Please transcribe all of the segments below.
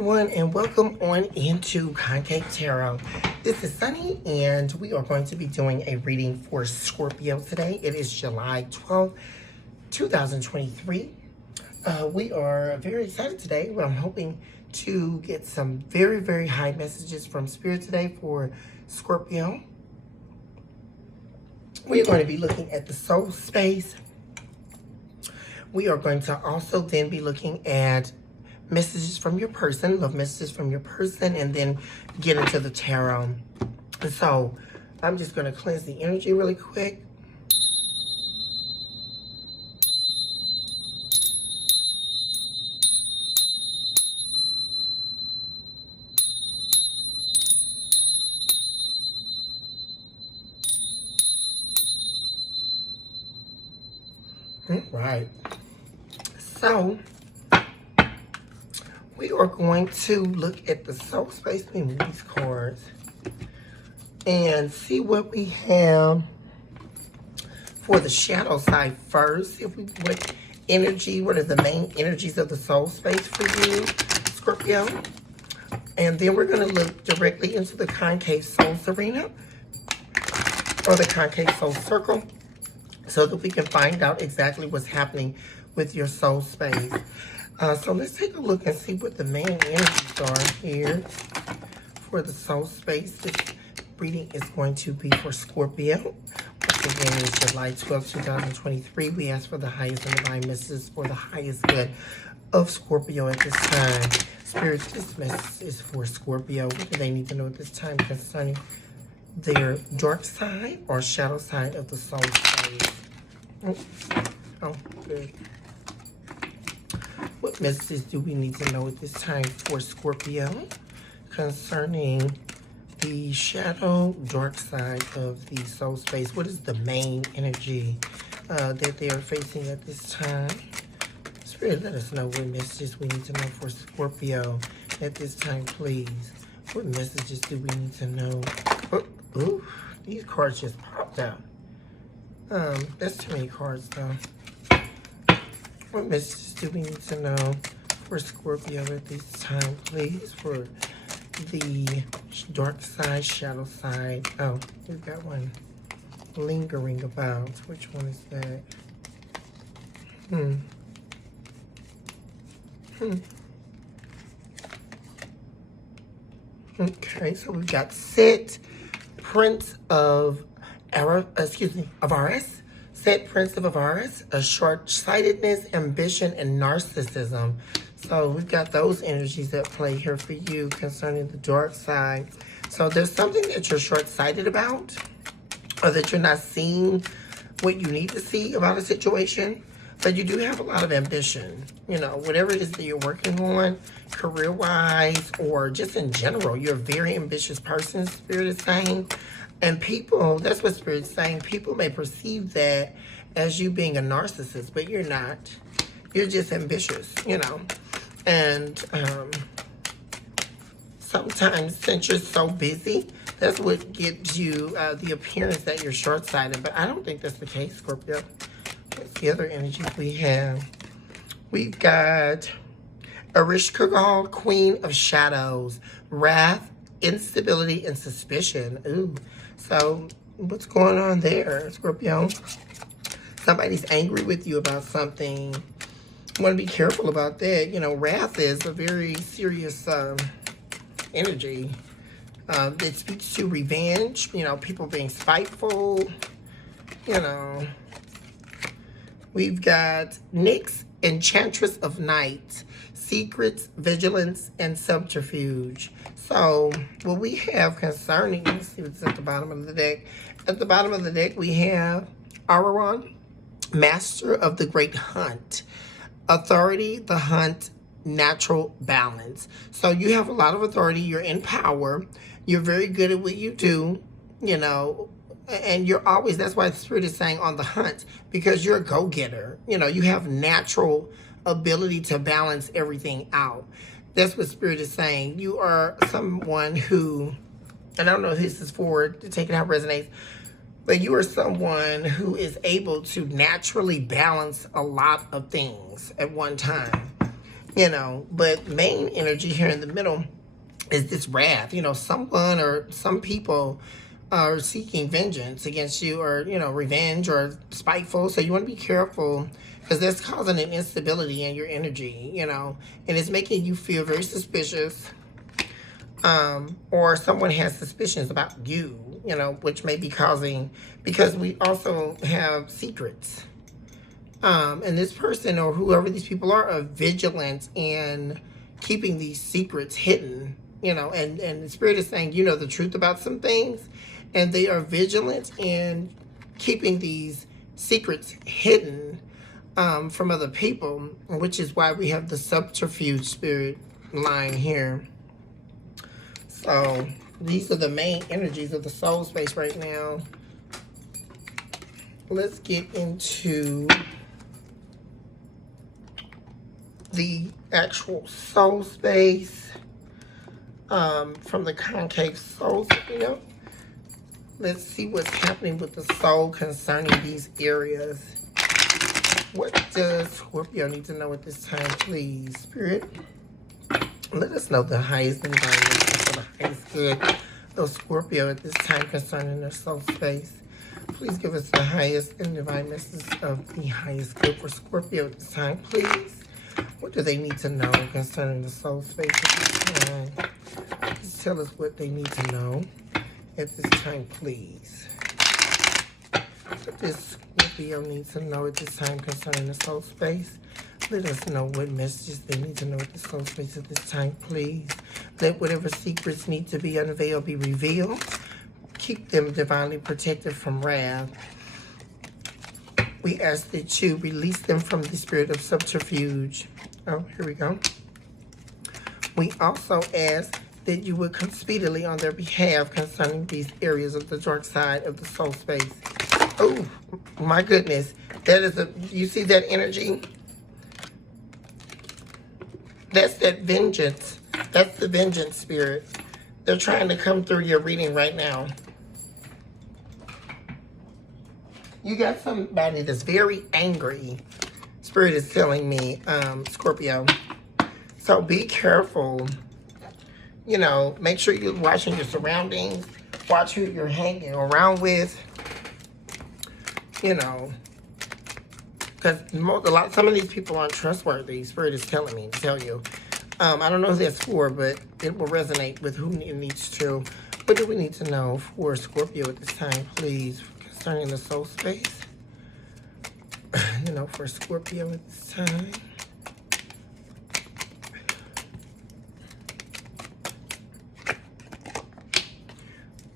everyone, and welcome on into Concave Tarot. This is Sunny, and we are going to be doing a reading for Scorpio today. It is July 12th, 2023. We are very excited today. I'm hoping to get some very, very high messages from Spirit today for Scorpio. We are going to be looking at the soul space. We are going to also then be looking at messages from your person, love messages from your person, and then get into the tarot. So I'm just going to cleanse the energy really quick. All right. So we are going to look at the soul space. Let me move these cards and see what we have for the shadow side first. What energy, what are the main energies of the soul space for you, Scorpio? And then we're going to look directly into the concave soul arena or the concave soul circle so that we can find out exactly what's happening with your soul space. So let's take a look and see what the main energies are here for the soul space. This reading is going to be for Scorpio. Once again, it's July 12th, 2023. We ask for the highest and divine messages for the highest good of Scorpio at this time. Spirit, this message is for Scorpio. What do they need to know at this time concerning their dark side or shadow side of the soul space? Oh, good. What messages do we need to know at this time for Scorpio concerning the shadow, dark side of the soul space? What is the main energy that they are facing at this time? Spirit, let us know what messages we need to know for Scorpio at this time, please. What messages do we need to know? Oh, ooh, these cards just popped out. That's too many cards, though. What messages do we need to know for Scorpio at this time, please, for the dark side, shadow side? Oh, we've got one lingering about. Which one is that? Okay, so we've got Set, Prince of Avaris. Set, Prince of Avaris, a short-sightedness, ambition, and narcissism. So we've got those energies at play here for you concerning the dark side. So there's something that you're short-sighted about, or that you're not seeing what you need to see about a situation, but you do have a lot of ambition. You know, whatever it is that you're working on, career-wise, or just in general, you're a very ambitious person, Spirit is saying. And people, that's what Spirit's saying, people may perceive that as you being a narcissist, but you're not. You're just ambitious, you know. And sometimes, since you're so busy, that's what gives you the appearance that you're short-sighted. But I don't think that's the case, Scorpio. What's the other energies we have? We've got Ereshkigal, Queen of Shadows, Wrath, Instability, and Suspicion. Ooh. So what's going on there, Scorpio? Somebody's angry with you about something. You want to be careful about that. You know, wrath is a very serious energy. It speaks to revenge, you know, people being spiteful, you know. We've got Nyx, Enchantress of Night, Secrets, Vigilance, and Subterfuge. So, what we have concerning, let's see what's at the bottom of the deck. At the bottom of the deck, we have Araron, Master of the Great Hunt, Authority, the Hunt, Natural Balance. So, you have a lot of authority. You're in power. You're very good at what you do, you know, and you're always, that's why the Spirit is saying on the hunt, because you're a go-getter. You know, you have natural ability to balance everything out. That's what Spirit is saying. You are someone who, and I don't know if this is for, to take it how it resonates, but you are someone who is able to naturally balance a lot of things at one time. But main energy here in the middle is this wrath. Someone or some people are seeking vengeance against you, or revenge, or spiteful. So you want to be careful, because that's causing an instability in your energy, and it's making you feel very suspicious, or someone has suspicions about you, which may be causing, because we also have secrets. And this person, or whoever these people are vigilant in keeping these secrets hidden, and the Spirit is saying, the truth about some things, and they are vigilant in keeping these secrets hidden from other people, which is why we have the subterfuge spirit line here. So these are the main energies of the soul space right now. Let's get into the actual soul space from the concave soul. Let's see what's happening with the soul concerning these areas. What does Scorpio need to know at this time, please? Spirit, let us know the highest environment for the highest good of Scorpio at this time concerning their soul space. Please give us the highest and divine message of the highest good for Scorpio at this time, please. What do they need to know concerning the soul space at this time? Please tell us what they need to know at this time, please. What does Scorpio need to know at this time concerning the soul space? Let us know what messages they need to know at the soul space at this time, please. Let whatever secrets need to be unveiled be revealed. Keep them divinely protected from wrath. We ask that you release them from the spirit of subterfuge. Oh, here we go. We also ask that you would come speedily on their behalf concerning these areas of the dark side of the soul space. Oh, my goodness. That is you see that energy? That's that vengeance. That's the vengeance spirit. They're trying to come through your reading right now. You got somebody that's very angry. Spirit is telling me, Scorpio. So be careful. Make sure you're watching your surroundings. Watch who you're hanging around with. Because some of these people aren't trustworthy. Spirit is telling me to tell you. I don't know who that's for, but it will resonate with who it needs to. What do we need to know for Scorpio at this time, please, concerning the soul space? For Scorpio at this time.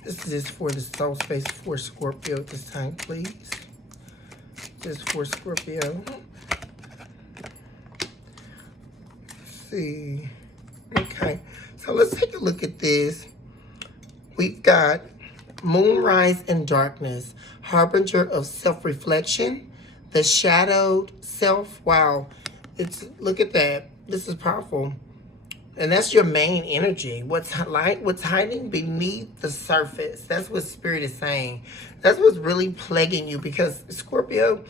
This is for the soul space for Scorpio at this time, please. This is for Scorpio. Let's see. Okay, so let's take a look at this. We've got moonrise and darkness, harbinger of self-reflection, the shadowed self. Wow, look at that. This is powerful. And that's your main energy. What's hiding beneath the surface. That's what Spirit is saying. That's what's really plaguing you, because Scorpio,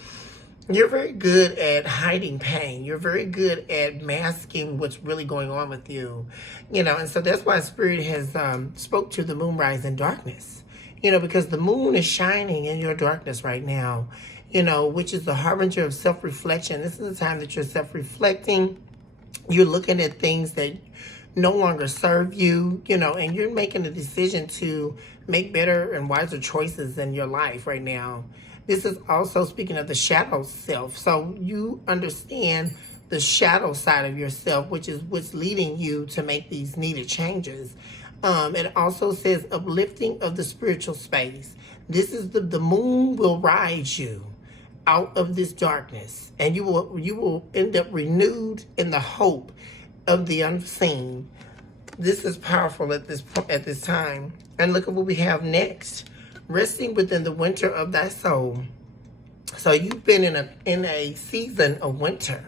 you're very good at hiding pain. You're very good at masking what's really going on with you. And so that's why Spirit has spoke to the moonrise and darkness. Because the moon is shining in your darkness right now, which is the harbinger of self-reflection. This is the time that you're self-reflecting. You're looking at things that no longer serve you, and you're making a decision to make better and wiser choices in your life right now. This is also speaking of the shadow self. So you understand the shadow side of yourself, which is what's leading you to make these needed changes. It also says uplifting of the spiritual space. This is the moon will rise you out of this darkness, and you will end up renewed in the hope of the unseen. This is powerful at this time. And look at what we have next. Resting within the winter of thy soul. So you've been in a season of winter,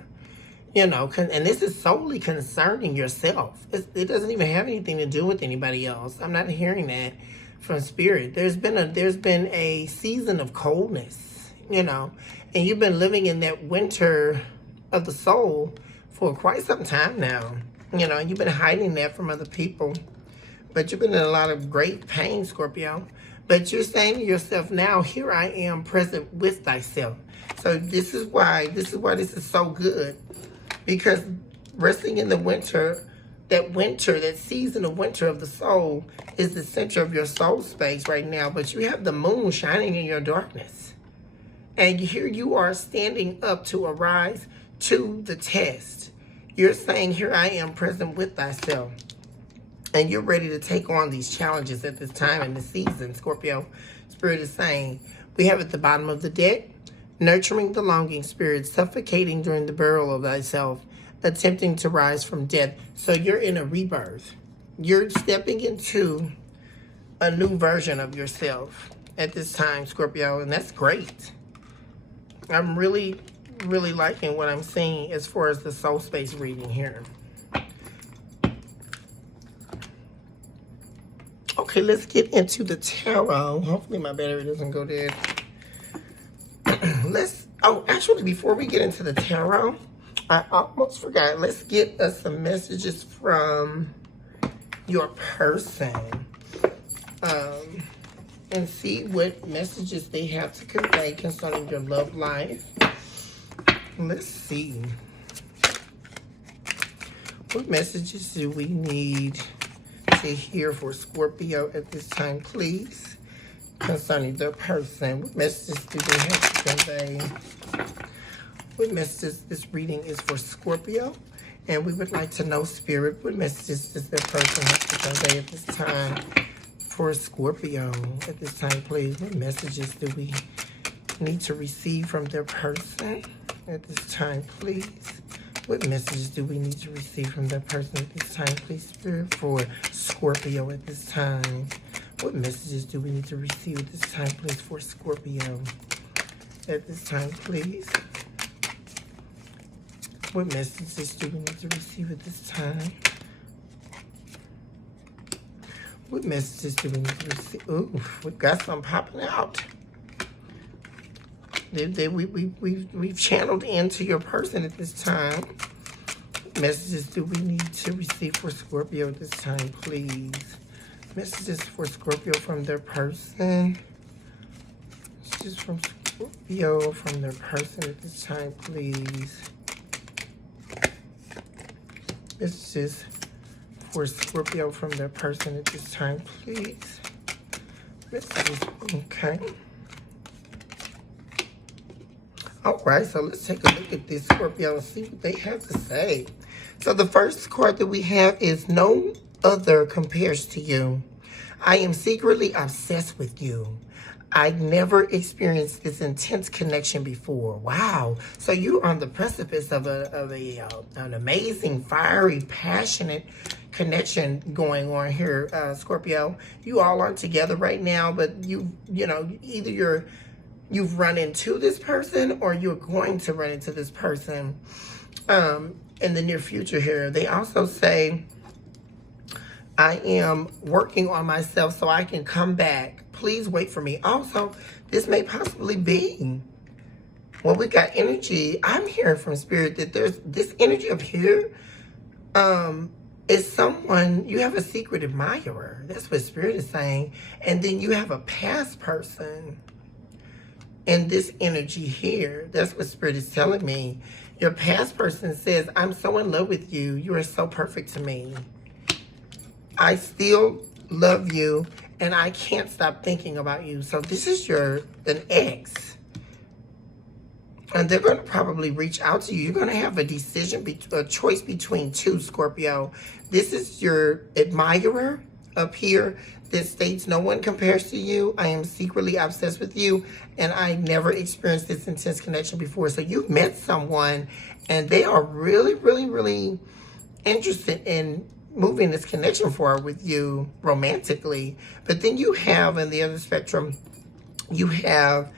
and this is solely concerning yourself. It doesn't even have anything to do with anybody else. I'm not hearing that from Spirit. There's been a season of coldness, and you've been living in that winter of the soul for quite some time now. You know, you've been hiding that from other people. But you've been in a lot of great pain, Scorpio. But you're saying to yourself now, here I am present with thyself. So this is why this is so good. Because resting in the winter, that season of winter of the soul is the center of your soul space right now. But you have the moon shining in your darkness. And here you are standing up to arise to the test. You're saying, here I am present with thyself. And you're ready to take on these challenges at this time in the season, Scorpio. Spirit is saying, we have at the bottom of the deck, nurturing the longing spirit, suffocating during the burial of thyself, attempting to rise from death. So you're in a rebirth. You're stepping into a new version of yourself at this time, Scorpio, and that's great. I'm really liking what I'm seeing as far as the soul space reading here. Okay, let's get into the tarot. Hopefully my battery doesn't go dead. Actually, before we get into the tarot, I almost forgot. Let's get us some messages from your person. And see what messages they have to convey concerning your love life. Let's see. What messages do we need to hear for Scorpio at this time, please? Concerning their person. What messages do they have to convey? What messages this reading is for Scorpio? And we would like to know, Spirit, what messages does their person have to convey at this time for Scorpio at this time, please? What messages do we need to receive from their person at this time, please? What messages do we need to receive from their person at this time, please, Spirit, for Scorpio at this time? What messages do we need to receive at this time, please, for Scorpio at this time, please? What messages do we need to receive at this time? What messages do we need to receive? Ooh, we've got some popping out. We've channeled into your person at this time. What messages do we need to receive for Scorpio at this time, please? Messages for Scorpio from their person. Messages from Scorpio from their person at this time, please. Messages for Scorpio from their person at this time, please. Messages, okay. All right, so let's take a look at this, Scorpio, and see what they have to say. So the first card that we have is no other compares to you. I am secretly obsessed with you. I never experienced this intense connection before. Wow. So you're on the precipice of an amazing, fiery, passionate connection going on here, Scorpio. You all aren't together right now, but you know, either you've run into this person or you're going to run into this person in the near future here. They also say, I am working on myself so I can come back. Please wait for me. Also, this may possibly be, well, we got energy. I'm hearing from Spirit that there's this energy up here is someone, you have a secret admirer. That's what Spirit is saying. And then you have a past person in this energy here. That's what Spirit is telling me. Your past person says, I'm so in love with you. You are so perfect to me. I still love you, and I can't stop thinking about you. So this is an ex. And they're going to probably reach out to you. You're going to have a choice between two, Scorpio. This is your admirer up here that states, no one compares to you. I am secretly obsessed with you, and I never experienced this intense connection before. So you've met someone, and they are really, really, really interested in moving this connection forward with you romantically. But then you have, in the other spectrum, you have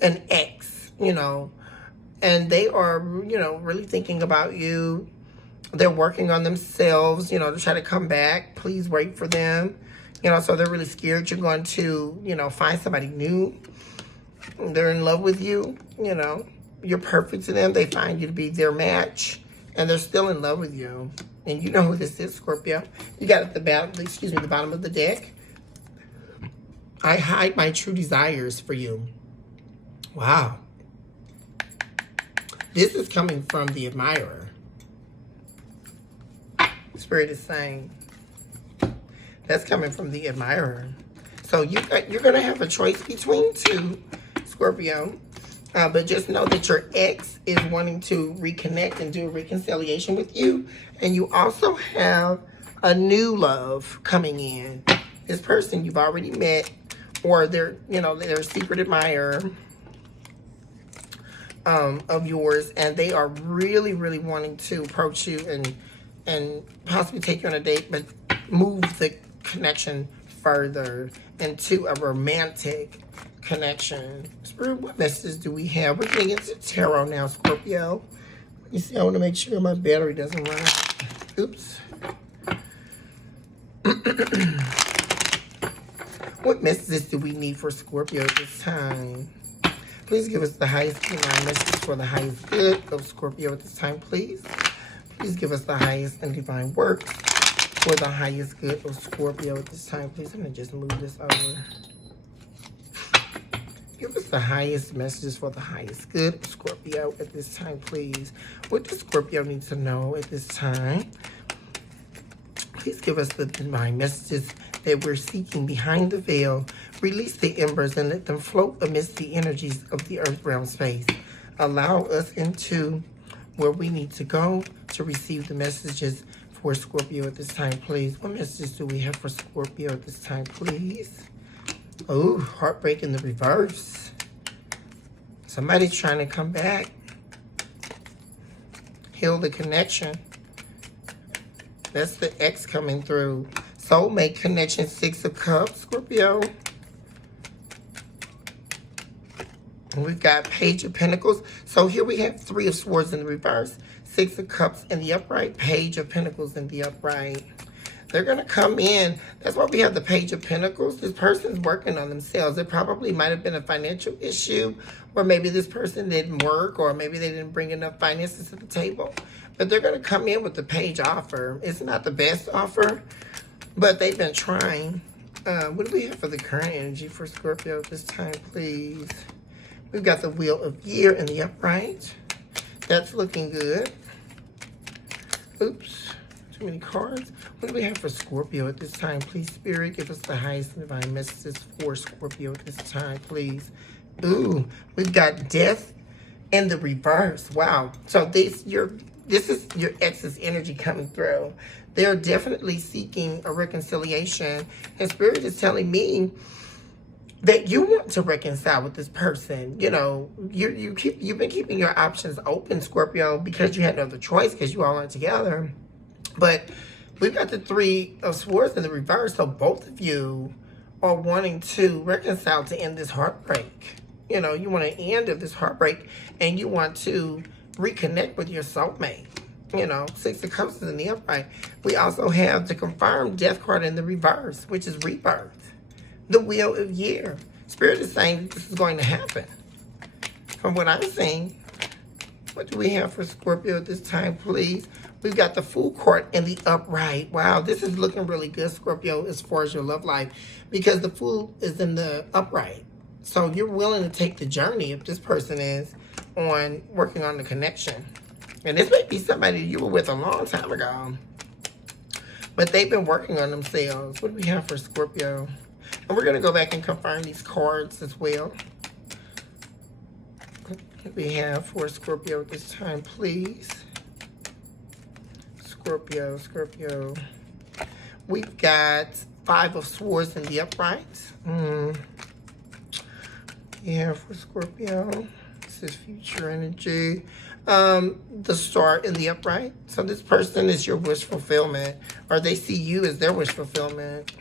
an ex, and they are, really thinking about you. They're working on themselves, to try to come back. Please wait for them. So they're really scared you're going to, find somebody new. They're in love with you, You're perfect to them. They find you to be their match. And they're still in love with you. And you know who this is, Scorpio. You got at the bottom of the deck. I hide my true desires for you. Wow. This is coming from the admirer. Spirit is saying that's coming from the admirer. So you're going to have a choice between two, Scorpio. But just know that your ex is wanting to reconnect and do a reconciliation with you. And you also have a new love coming in. This person you've already met, or they're a secret admirer of yours, and they are really, really wanting to approach you and possibly take you on a date, but move the connection further into a romantic connection. Spirit, what messages do we have? We're getting into tarot now, Scorpio. You see, I want to make sure my battery doesn't run. Oops. What messages do we need for Scorpio at this time? Please give us the highest divine messages for the highest good of Scorpio at this time, please. Please give us the highest and divine works for the highest good of Scorpio at this time, please. I'm going to just move this over. Give us the highest messages for the highest good of Scorpio at this time, please. What does Scorpio need to know at this time? Please give us the divine messages that we're seeking behind the veil. Release the embers and let them float amidst the energies of the earth realm space. Allow us into where we need to go to receive the messages for Scorpio at this time, please. What messages do we have for Scorpio at this time, please? Oh, heartbreak in the reverse. Somebody's trying to come back. Heal the connection. That's the X coming through. Soulmate connection, 6 of Cups, Scorpio. And we've got Page of Pentacles. So here we have 3 of Swords in the reverse, 6 of Cups in the upright, Page of Pentacles in the upright. They're going to come in. That's why we have the Page of Pentacles. This person's working on themselves. It probably might have been a financial issue, or maybe this person didn't work, or maybe they didn't bring enough finances to the table. But they're going to come in with the Page offer. It's not the best offer, but they've been trying. What do we have for the current energy for Scorpio at this time, please? We've got the Wheel of Year in the upright. That's looking good. Oops. Too many cards. What do we have for Scorpio at this time? Please, Spirit, give us the highest divine messages for Scorpio at this time, please. Ooh, we've got Death in the reverse. Wow. So this is your ex's energy coming through. They're definitely seeking a reconciliation. And Spirit is telling me that you want to reconcile with this person. You know, you've been keeping your options open, Scorpio, because you had no other choice because you all aren't together. But we've got the 3 of Swords in the reverse, so both of you are wanting to reconcile to end this heartbreak. You know, you want to end of this heartbreak, and you want to reconnect with your soulmate. You know, 6 of Cups is in the upright. We also have the confirmed Death card in the reverse, which is rebirth. The Wheel of Year. Spirit is saying this is going to happen. From what I'm seeing, what do we have for Scorpio at this time, please? We've got the Fool card in the upright. Wow, this is looking really good, Scorpio, as far as your love life, because the Fool is in the upright. So you're willing to take the journey, if this person is, on working on the connection. And this may be somebody you were with a long time ago, but they've been working on themselves. What do we have for Scorpio? And we're going to go back and confirm these cards as well. What we have for Scorpio at this time, please? Scorpio. We've got 5 of Swords in the upright. Yeah, for Scorpio. This is future energy. The Star in the upright. So this person is your wish fulfillment, or they see you as their wish fulfillment.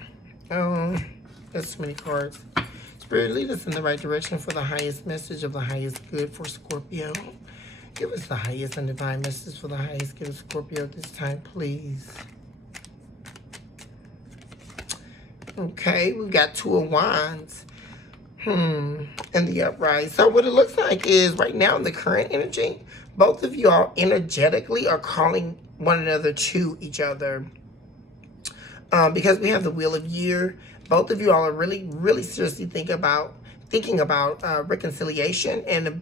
That's too many cards. Spirit, lead us in the right direction for the highest message of the highest good for Scorpio. Give us the highest and divine message for the highest good of Scorpio at this time, please. Okay, we've got 2 of Wands. In the upright. So what it looks like is right now in the current energy, both of you all energetically are calling one another to each other. Because we have the Wheel of Year, both of you all are really, really seriously thinking about reconciliation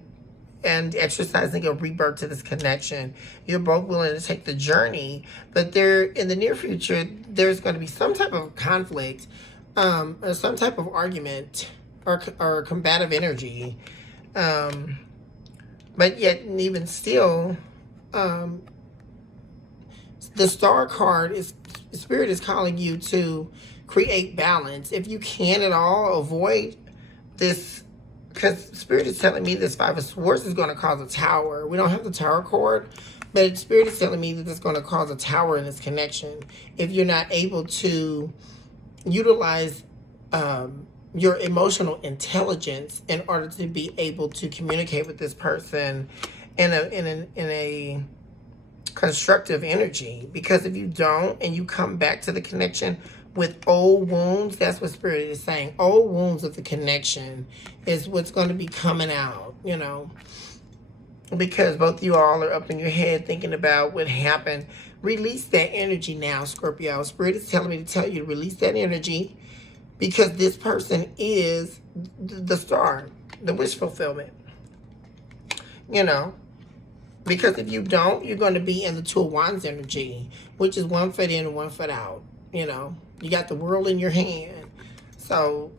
and exercising a rebirth to this connection. You're both willing to take the journey, but there in the near future, there's going to be some type of conflict, or some type of argument, or combative energy. But yet, even still, the Star card is, Spirit is calling you to create balance. If you can at all, avoid this, because Spirit is telling me this Five of Swords is going to cause a tower. We don't have the Tower card, but Spirit is telling me that it's going to cause a tower in this connection. If you're not able to utilize your emotional intelligence in order to be able to communicate with this person in a constructive energy. Because if you don't, and you come back to the connection with old wounds, that's what Spirit is saying. Old wounds of the connection is what's going to be coming out, you know. Because both of you all are up in your head thinking about what happened. Release that energy now, Scorpio. Spirit is telling me to tell you to release that energy, because this person is the star, the wish fulfillment. You know, because if you don't, you're going to be in the Two of Wands energy, which is 1 foot in and 1 foot out. You know, you got the world in your hand. So,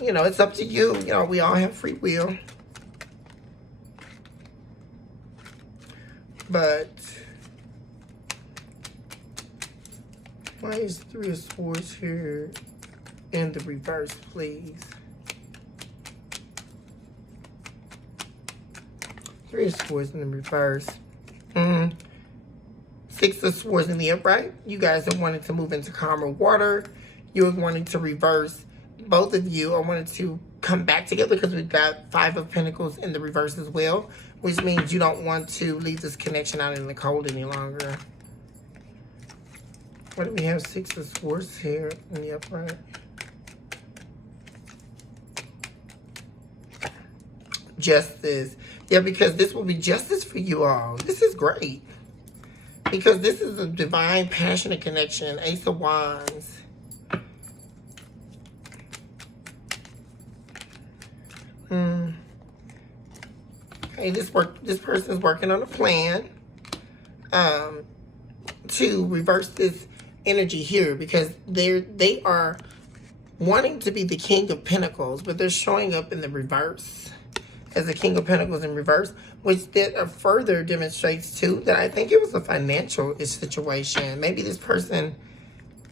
you know, it's up to you. You know, we all have free will. But why is 3 of Swords here in the reverse, please? 3 of Swords in the reverse. 6 of Swords in the upright. You guys are wanting to move into calmer water. You're wanting to reverse. Both of you are wanting to come back together, because we've got 5 of Pentacles in the reverse as well, which means you don't want to leave this connection out in the cold any longer. What do we have? 6 of Swords here in the upright. Justice. Yeah, because this will be justice for you all. This is great. Because this is a divine, passionate connection. Ace of Wands. Okay, this person is working on a plan to reverse this energy here, because they are wanting to be the King of Pentacles, but they're showing up in the reverse as the King of Pentacles in reverse, which that further demonstrates too that I think it was a financial situation. Maybe this person,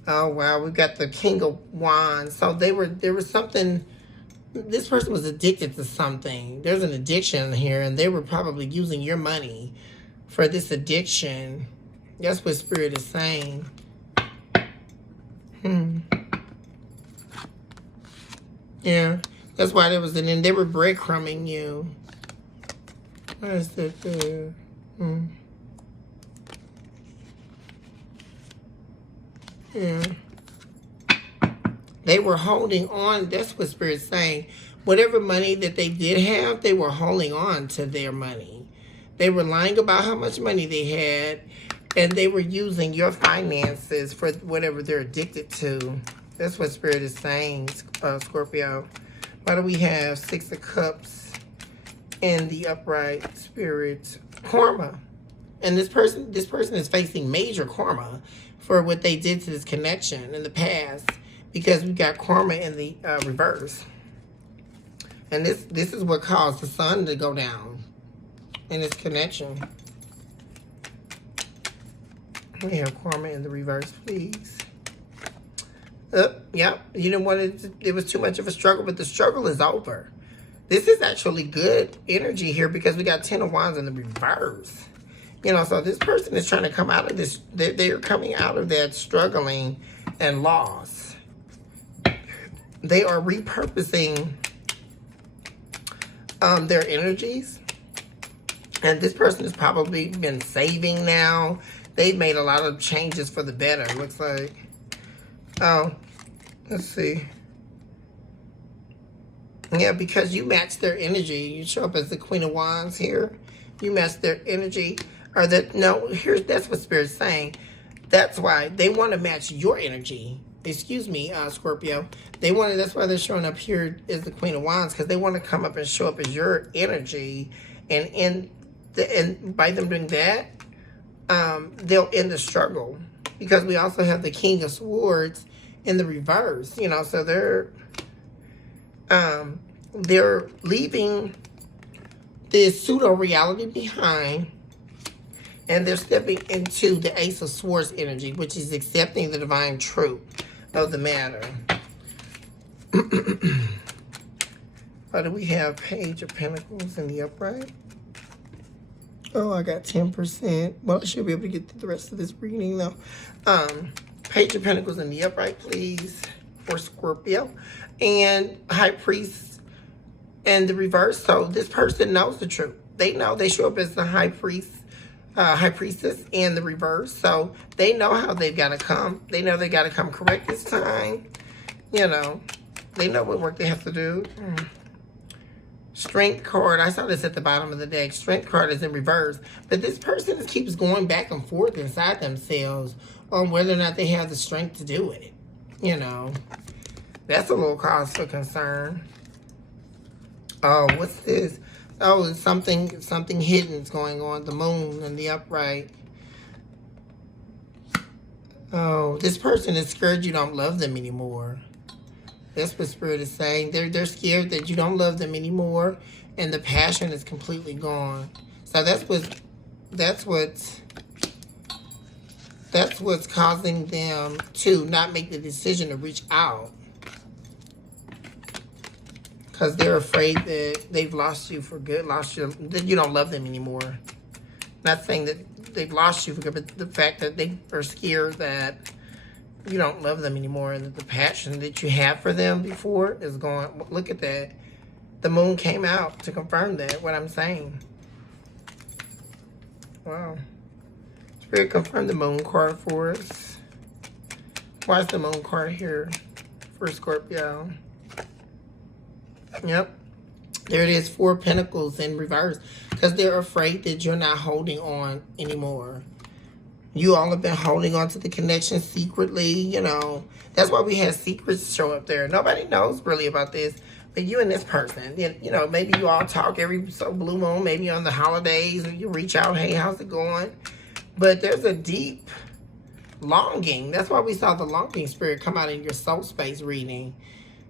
oh wow, we've got the King of Wands. So there was something, this person was addicted to something. There's an addiction here, and they were probably using your money for this addiction. That's what Spirit is saying. Yeah. That's why there was an end. They were breadcrumbing you. What is that there? Yeah. They were holding on. That's what Spirit's saying. Whatever money that they did have, they were holding on to their money. They were lying about how much money they had, and they were using your finances for whatever they're addicted to. That's what Spirit is saying, Scorpio. Why do we have 6 of Cups in the upright, Spirit? Karma. And this person is facing major karma for what they did to this connection in the past, because we got karma in the reverse. And this is what caused the sun to go down in this connection. We have karma in the reverse, please. Yeah, you didn't want it was too much of a struggle, but the struggle is over. This is actually good energy here, because we got 10 of Wands in the reverse. You know, so this person is trying to come out of this. They're coming out of that struggling and loss. They are repurposing their energies. And this person has probably been saving now. They've made a lot of changes for the better, it looks like. Oh, let's see. Yeah, because you match their energy. You show up as the Queen of Wands here. You match their energy. Or that, no, that's what Spirit's saying. That's why they want to match your energy. Excuse me, Scorpio. That's why they're showing up here as the Queen of Wands, because they want to come up and show up as your energy. And by them doing that, they'll end the struggle. Because we also have the King of Swords in the reverse, you know, so they're leaving this pseudo-reality behind, and they're stepping into the Ace of Swords energy, which is accepting the divine truth of the matter. What do we have? Page of Pentacles in the upright. Oh, I got 10%. Well, I should be able to get through the rest of this reading, though. Page of Pentacles in the upright, please, for Scorpio. And High Priest in the reverse. So this person knows the truth. They know. They show up as the High Priestess in the reverse. So they know how they've got to come. They know they got to come correct this time. You know, they know what work they have to do. Strength card. I saw this at the bottom of the deck. Strength card is in reverse. But this person just keeps going back and forth inside themselves on whether or not they have the strength to do it. You know, that's a little cause for concern. Oh, what's this? Oh, it's something hidden is going on. The moon in the upright. Oh, this person is scared you don't love them anymore. That's what Spirit is saying. They're scared that you don't love them anymore, and the passion is completely gone. So that's what's causing them to not make the decision to reach out, because they're afraid that they've lost you for good, that you don't love them anymore. Not saying that they've lost you for good, but the fact that they are scared that you don't love them anymore, and that the passion that you had for them before is gone. Look at that. The moon came out to confirm that, what I'm saying. Wow. Spirit, confirm the moon card for us. Why is the moon card here for Scorpio? Yep. There it is, 4 Pentacles in reverse. Because they're afraid that you're not holding on anymore. You all have been holding on to the connection secretly, you know. That's why we had secrets show up there. Nobody knows really about this, but you and this person. You know, maybe you all talk every so blue moon, maybe on the holidays, or you reach out, hey, how's it going? But there's a deep longing. That's why we saw the longing spirit come out in your soul space reading.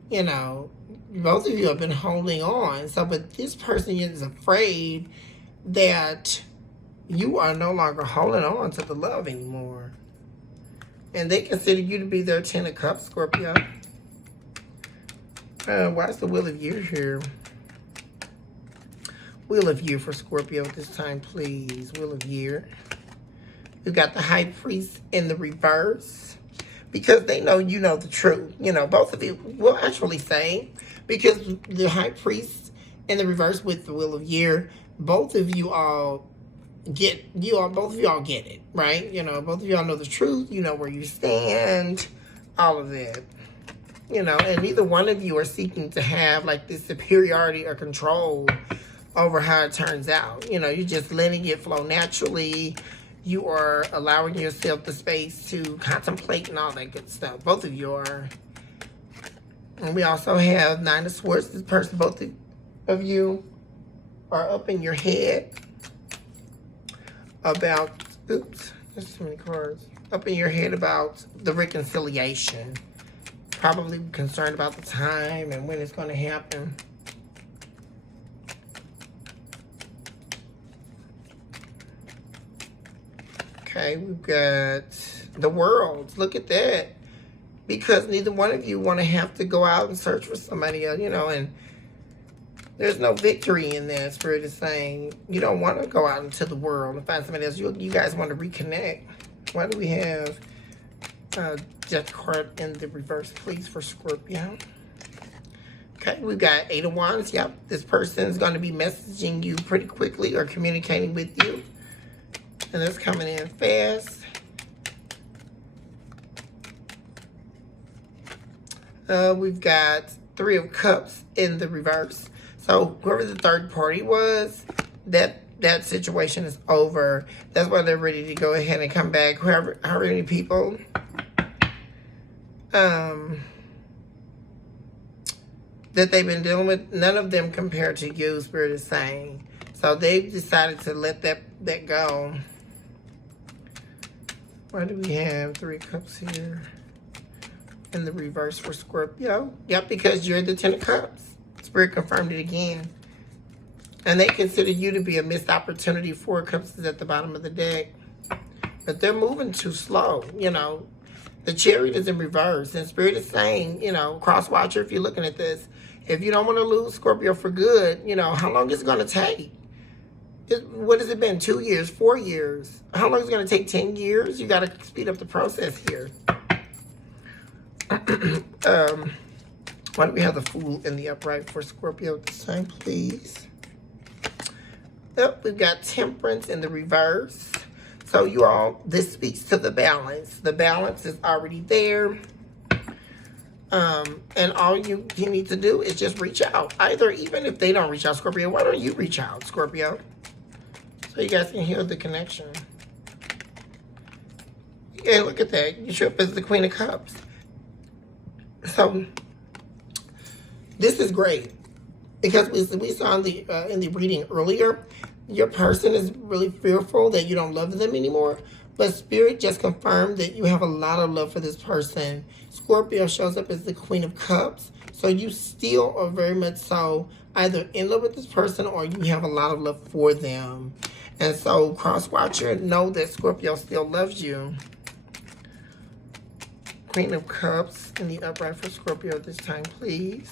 You know, both of you have been holding on. So, but this person is afraid that you are no longer holding on to the love anymore. And they consider you to be their 10 of Cups, Scorpio. Why is the Wheel of Year here? Wheel of Year for Scorpio this time, please. Wheel of Year. We've got the High Priest in the reverse. Because they know you know the truth. You know, both of you will actually say, because the High Priest in the reverse with the Wheel of Year, both of you all get it, right? You know, both of y'all know the truth. You know where you stand, all of that. You know, and neither one of you are seeking to have like this superiority or control over how it turns out. You know, you're just letting it flow naturally. You are allowing yourself the space to contemplate and all that good stuff. Both of you are. And we also have 9 of Swords. This person, both of you are up in your head about, oops, there's so many cards. Up in your head about the reconciliation. Probably concerned about the time and when it's going to happen. Okay, we've got the World. Look at that. Because neither one of you want to have to go out and search for somebody else, you know, and there's no victory in that. Spirit is saying you don't want to go out into the world and find somebody else. You guys want to reconnect. Why do we have Death card in the reverse, please, for Scorpio? Okay, we've got 8 of Wands. Yep, this person is going to be messaging you pretty quickly or communicating with you. And it's coming in fast. We've got 3 of Cups in the reverse. So whoever the third party was, that that situation is over. That's why they're ready to go ahead and come back. However many people that they've been dealing with, none of them compared to you, Spirit is saying. So they've decided to let that go. Why do we have 3 cups here in the reverse for Scorpio? Yep, because you're the 10 of cups. Spirit confirmed it again. And they consider you to be a missed opportunity. 4 cups is at the bottom of the deck. But they're moving too slow, you know. The Chariot is in reverse. And Spirit is saying, you know, cross watcher, if you're looking at this, if you don't want to lose Scorpio for good, you know, how long is it going to take? What has it been? 2 years, 4 years? How long is it going to take? 10 years? You got to speed up the process here. Why do we have the Fool in the upright for Scorpio this time, please? Yep, we've got Temperance in the reverse. So you all, this speaks to the balance. The balance is already there. And all you need to do is just reach out. Either, even if they don't reach out, Scorpio, why don't you reach out, Scorpio? So you guys can heal the connection. Yeah, look at that. You show up as the Queen of Cups. So this is great. Because we saw in the reading earlier, your person is really fearful that you don't love them anymore. But Spirit just confirmed that you have a lot of love for this person. Scorpio shows up as the Queen of Cups. So you still are very much so either in love with this person or you have a lot of love for them. And so, cross watcher, know that Scorpio still loves you. Queen of Cups in the upright for Scorpio this time, please.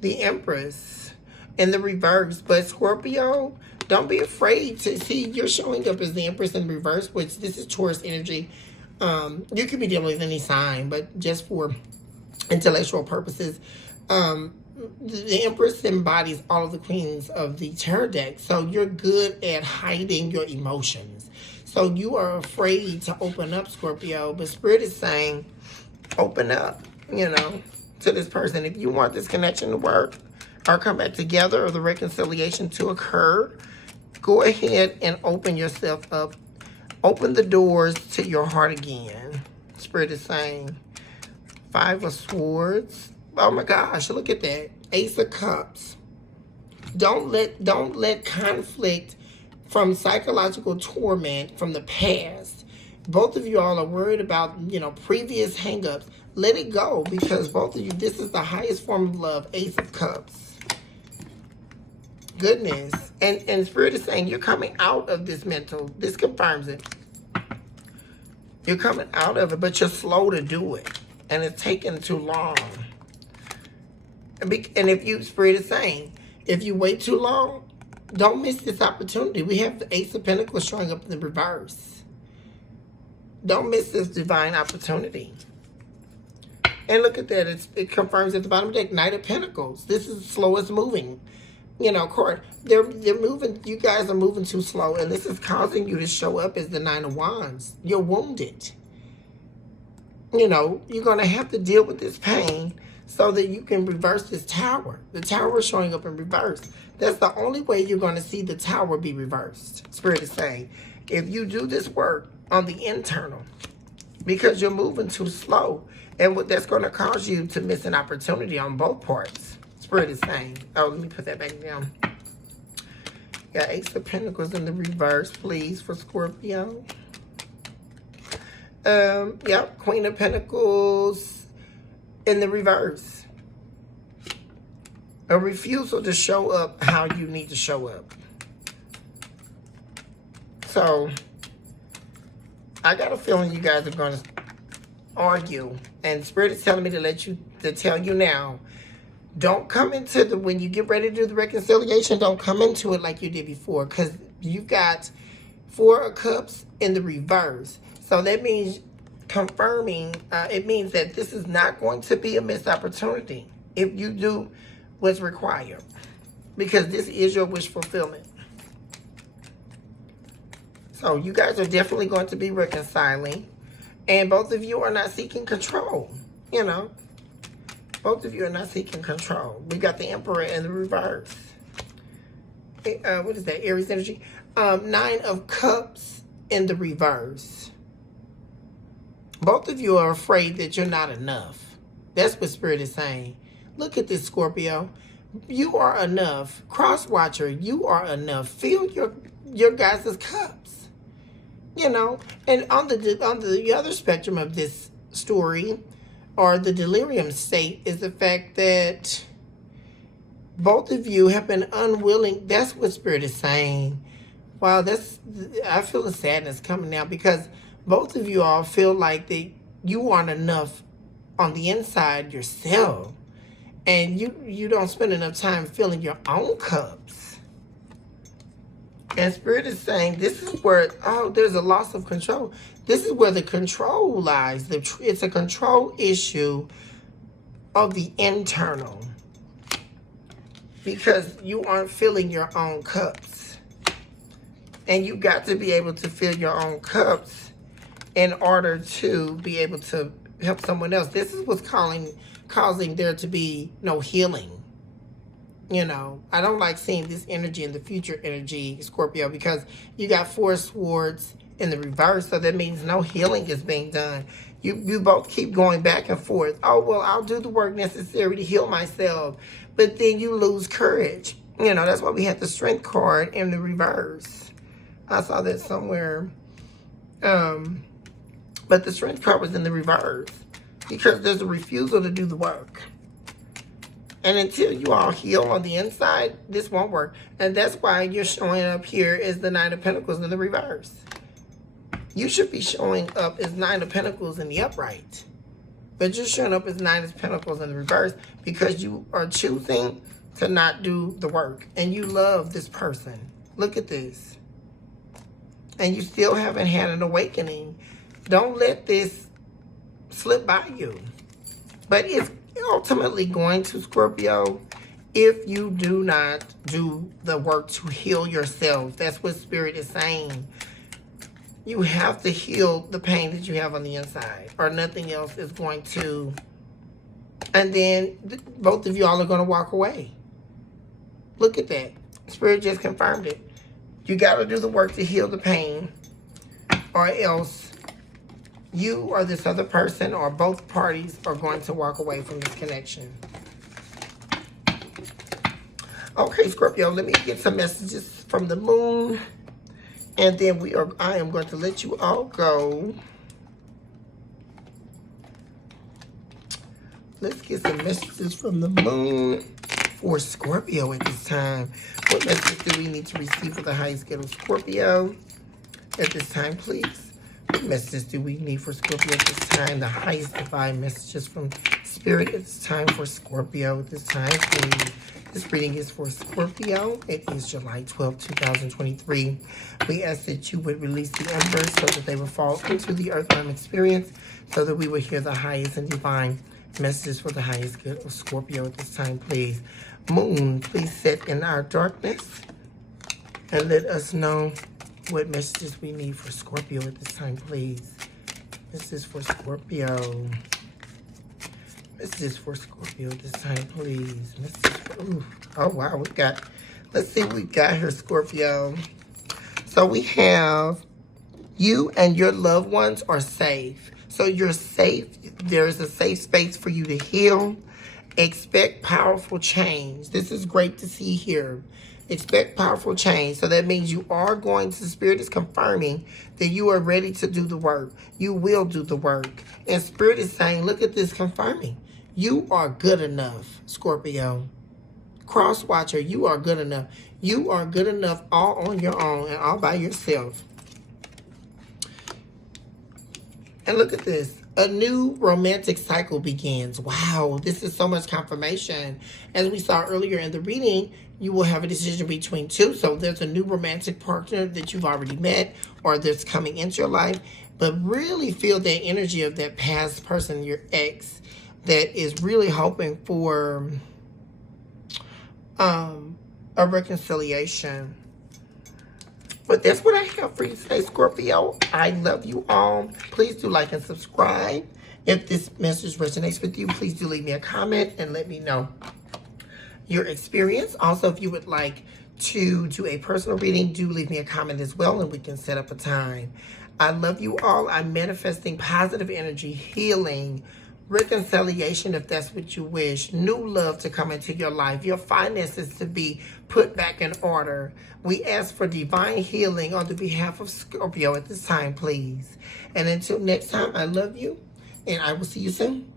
The Empress in the reverse. But Scorpio, don't be afraid to see you're showing up as the Empress in reverse, which this is Taurus energy. You could be dealing with any sign, but just for intellectual purposes, the Empress embodies all of the queens of the tarot deck. So you're good at hiding your emotions. So you are afraid to open up, Scorpio. But Spirit is saying, open up, you know, to this person. If you want this connection to work or come back together or the reconciliation to occur, go ahead and open yourself up. Open the doors to your heart again. Spirit is saying 5 of Swords. Oh my gosh, look at that. Ace of Cups. Don't let conflict from psychological torment from the past. Both of you all are worried about, you know, previous hangups. Let it go, because both of you, this is the highest form of love. Ace of Cups. Goodness. And Spirit is saying you're coming out of this mental. This confirms it. You're coming out of it, but you're slow to do it. And it's taking too long. And if you, Spirit is saying, if you wait too long, don't miss this opportunity. We have the Ace of Pentacles showing up in the reverse. Don't miss this divine opportunity. And look at that. It confirms at the bottom of the deck, Knight of Pentacles. This is the slowest moving, you know, court. They're moving, you guys are moving too slow. And this is causing you to show up as the 9 of Wands. You're wounded. You know, you're going to have to deal with this pain so that you can reverse this Tower. The Tower is showing up in reverse. That's the only way you're going to see the Tower be reversed. Spirit is saying, if you do this work on the internal, because you're moving too slow, and what that's going to cause you to miss an opportunity on both parts. Spirit is saying, oh, let me put that back down. Got Ace of Pentacles in the reverse, please, for Scorpio. Yep, Queen of Pentacles in the reverse. A refusal to show up how you need to show up. So, I got a feeling you guys are going to argue. And Spirit is telling me to tell you now, don't come into when you get ready to do the reconciliation, don't come into it like you did before. Because you've got 4 of Cups in the reverse. So that means confirming, it means that this is not going to be a missed opportunity if you do what's required. Because this is your wish fulfillment. So you guys are definitely going to be reconciling. And both of you are not seeking control. You know. Both of you are not seeking control. We got the Emperor in the reverse. what is that, Aries energy? 9 of Cups in the reverse. Both of you are afraid that you're not enough. That's what Spirit is saying. Look at this, Scorpio. You are enough. Cross watcher, you are enough. Fill your guys' cups. You know, and on the other spectrum of this story, or the delirium state, is the fact that both of you have been unwilling. That's what Spirit is saying. Wow, I feel the sadness coming now, because both of you all feel like that you aren't enough on the inside yourself. And you don't spend enough time filling your own cups. And Spirit is saying this is where, there's a loss of control. This is where the control lies. It's a control issue of the internal. Because you aren't filling your own cups. And you got to be able to fill your own cups in order to be able to help someone else. This is what's causing there to be no healing. You know, I don't like seeing this energy in the future energy, Scorpio, because you got 4 swords in the reverse, so that means no healing is being done. You both keep going back and forth. Oh, well, I'll do the work necessary to heal myself, but then you lose courage. You know, that's why we had the Strength card in the reverse. I saw that somewhere. But the Strength card was in the reverse because there's a refusal to do the work. And until you all heal on the inside, this won't work. And that's why you're showing up here as the 9 of Pentacles in the reverse. You should be showing up as 9 of Pentacles in the upright. But you're showing up as 9 of Pentacles in the reverse because you are choosing to not do the work. And you love this person. Look at this. And you still haven't had an awakening. Don't let this slip by you. But it's ultimately going to, Scorpio, if you do not do the work to heal yourself. That's what Spirit is saying. You have to heal the pain that you have on the inside, or nothing else is going to. And then both of you all are going to walk away. Look at that. Spirit just confirmed it. You got to do the work to heal the pain, or else you or this other person or both parties are going to walk away from this connection. Okay, Scorpio, let me get some messages from the moon. And then I am going to let you all go. Let's get some messages from the moon for Scorpio at this time. What messages do we need to receive for the highest good of Scorpio at this time, please? What messages do we need for Scorpio at this time? The highest divine messages from Spirit at this time for Scorpio at this time, please. This reading is for Scorpio. It is July 12, 2023. We ask that you would release the embers so that they would fall into the earth realm experience, so that we would hear the highest and divine messages for the highest good of Scorpio at this time, please. Moon, please set in our darkness and let us know what messages we need for Scorpio at this time, please. This is for Scorpio. This is for Scorpio this time, please. Oh, wow. Let's see what we got here, Scorpio. So we have you and your loved ones are safe. So you're safe. There's a safe space for you to heal. Expect powerful change. This is great to see here. Expect powerful change. So that means you are going to, Spirit is confirming that you are ready to do the work. You will do the work. And Spirit is saying, look at this confirming. You are good enough, Scorpio. Cross watcher, you are good enough. You are good enough all on your own and all by yourself. And look at this. A new romantic cycle begins. Wow, this is so much confirmation. As we saw earlier in the reading, you will have a decision between 2. So there's a new romantic partner that you've already met or that's coming into your life. But really feel that energy of that past person, your ex, that is really hoping for a reconciliation. But that's what I have for you today, Scorpio. I love you all. Please do like and subscribe. If this message resonates with you, please do leave me a comment and let me know your experience. Also, if you would like to do a personal reading, do leave me a comment as well, and we can set up a time. I love you all. I'm manifesting positive energy, healing, reconciliation if that's what you wish, new love to come into your life, your finances to be put back in order. We ask for divine healing on the behalf of Scorpio at this time, please. And until next time, I love you, and I will see you soon.